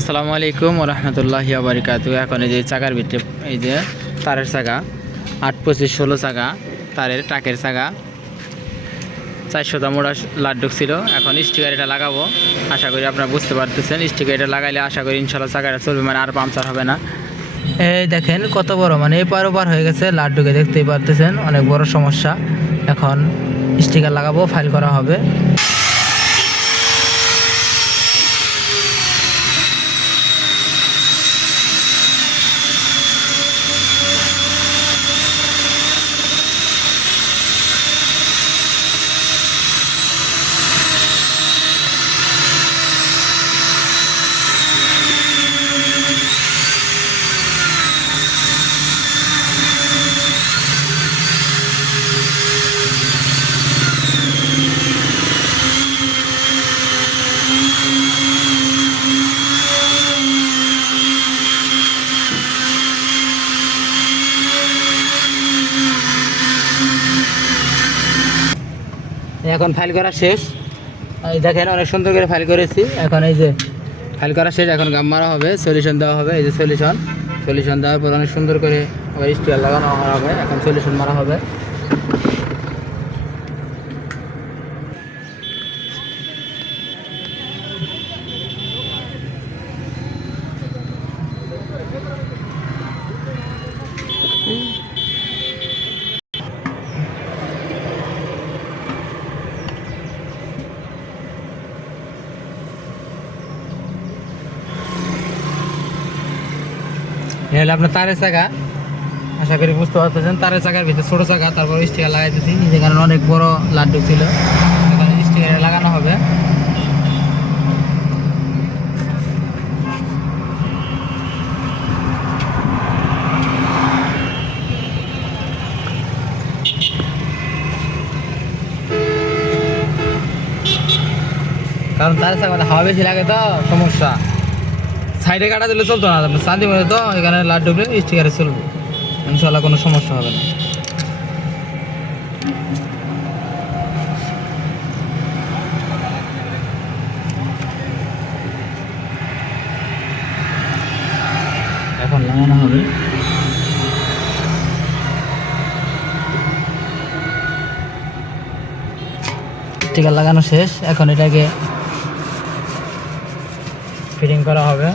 আসসালামু আলাইকুম রহমতুল্লাহি বারিকাতু। এখন এই যে চাকার ভিতরে এই যে তারের চাকা 8-25-16 চাকা তারের টাকের চাকা 400 মোড়া লাড্ডু ছিল। এখন স্টিকার এটা লাগাবো, আশা করি আপনারা বুঝতে পারতেছেন। স্টিকার এটা লাগাইলে আশা করি ইনশাল্লাহ চাকাটা চলবে, মানে আর পাংচার হবে না। এই দেখেন কত বড়, মানে এপার ওপার হয়ে গেছে লাড্ডুকে, দেখতেই পারতেছেন অনেক বড় সমস্যা। এখন স্টিকার লাগাবো, ফাইল করা হবে। এখন ফাইল করা শেষ। এই দেখেন অনেক সুন্দর করে ফাইল করেছি। এখন এই যে ফাইল করা শেষ, এখন গাম মারা হবে, সলিউশন দেওয়া হবে। এই যে সলিউশন দেওয়ার পর অনেক সুন্দর করে আবার স্টিকার লাগানো হবে। এখন সলিউশন মারা হবে। হলো আপনার তারের চাকা, আশা করি বুঝতে পারতেছেন। তারের চাকার ভিতরে ছোটো চাকা, তারপর স্টিকার লাগাইতেছি। যে কারণে অনেক বড় লাড্ডু ছিল, এখন স্টিকার লাগানো হবে। কারণ তারের চাকা হাওয়া বেশি লাগে তো সমস্যা। সাইডে কাটা দিলে চলতো না, চাঁদি মধ্যে তো এখানে লাইট ঢুকলে স্টিকারে চলবে, ইনশাল্লাহ কোনো সমস্যা হবে না। এখন লাগানো হবে। স্টিকার লাগানো শেষ, এখন এটাকে ফিটিং করা হবে।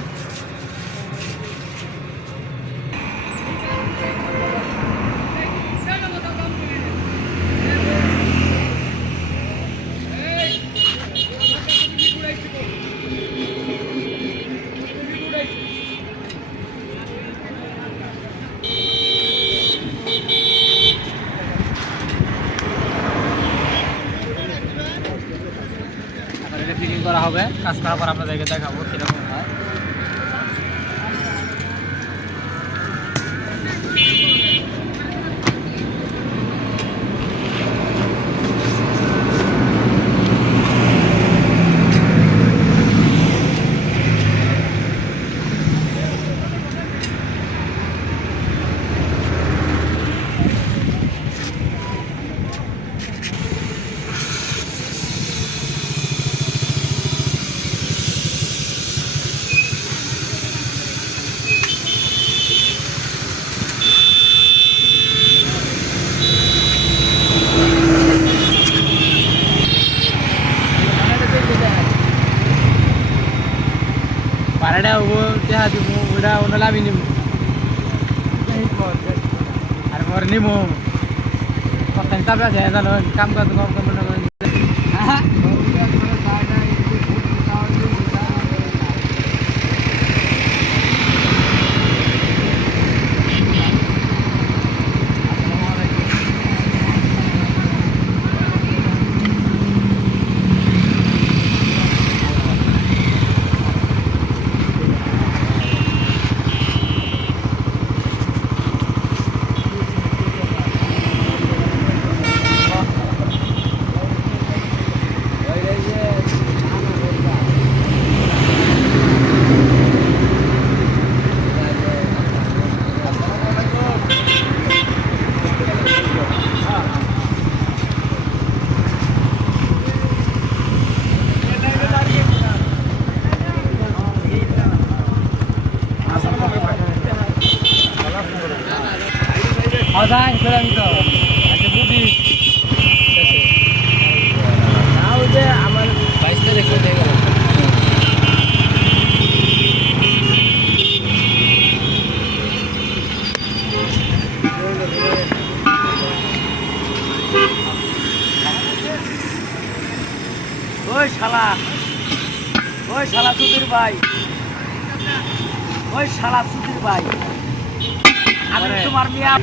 ফিটিং করা হবে, কাজ করার পর আপনাদেরকে দেখাবো কিরকম হয়। পাড়াটা দেখা দিব, ওটা ওটা লাভি নিব, আর পরে নিব কথা চাপ আছে জানো, কাম কাজ কম কম যায় করে আমি তো আচ্ছা বুঝি না ওই যে আমার 22 তারিখ হয়ে গেল ওই শালা সুধীর ভাই ওই শালা সুধীর ভাই আমি তোমার মিয়া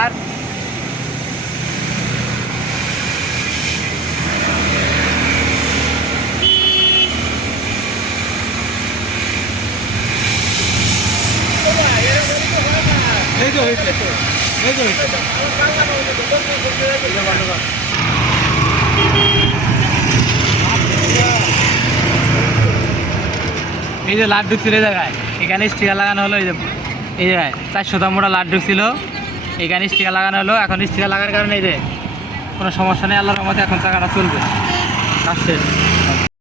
আর এই যে হইছে এই যে লাট ঢুকছিল এই জায়গায় এখানে স্টিকার লাগানো হলো এই জায়গায় 400 মোটা লাট ঢুকছিল এখানে স্টিকার লাগানো হলো এখন স্টিকার লাগানোর কারণে এই যে কোনো সমস্যা নেই আল্লাহর রহমতে এখন চাকাটা চলবে কাজ শেষ